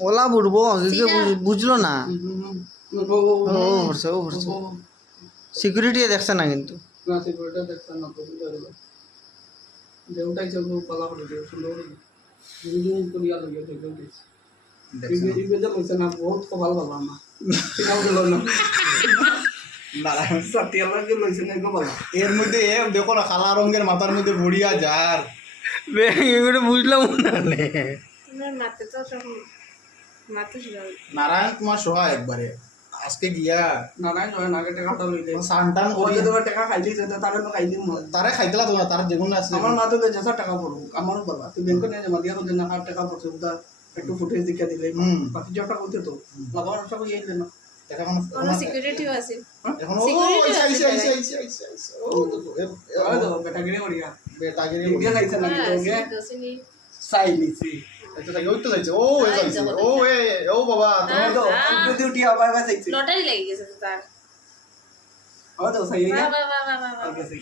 OLA বুড়বো বুঝলো না। ও ভরছে ও ভরছে সিকিউরিটি দেখছে না কিন্তু না সিকিউরিটি দেখছে না তো বুঝা গেল যে উঠাই চল পালা করে দিও সুন্দর করে ভিডিও করিয়া লইয়া দেখো দেখছে ভিডিও কইছে না বহুত কপাল ভালো না সিনাও গেল না সাতিয়ার লাগে লইছে না কপাল এর মধ্যে দেখো না কালা রঙের মাথার মধ্যে ভরিয়া যার এগুলো বুঝলাম না তোমার মাতে তো সব মাতে ছিল নারায়ণ কুমার সোহা একবারে আজকে গিয়া নারায়ণ হয় নাগে টাকাটা লইলে সানটান ওই করি তোমার টাকা খাইলি যেতে তারে তো খাইলি তারে খাইতলা তোমার তার যেগুন আছে আমার মা তো বেজা টাকা পড়ো আমারও বাবা তুই ব্যাংকে নিয়ে জমা দিয়া না কার টাকা পড়ছে ওটা একটু ফুটেজ দিকে দিলে বাকি যটা করতে তো লাগানো সব ইয়ে না এখন কোনো সিকিউরিটিও আছে এখন ও Security আইছে আছে আইছে আইছে আইছে ও ওই তো বেটা গিরে করিয়া বেটাগিরি ইন্ডিয়া খাইছে না তো গে দোসিনি সাই নিছি আচ্ছা ওই তো যাইছে ও এ যাইছে ও এ ও বাবা ওই তো ডিউটি আবার বাসাইছে লটারি লেগে গেছে তো তার ওই তো সাই বাহ বাহ বাহ বাহ বাহ গেছে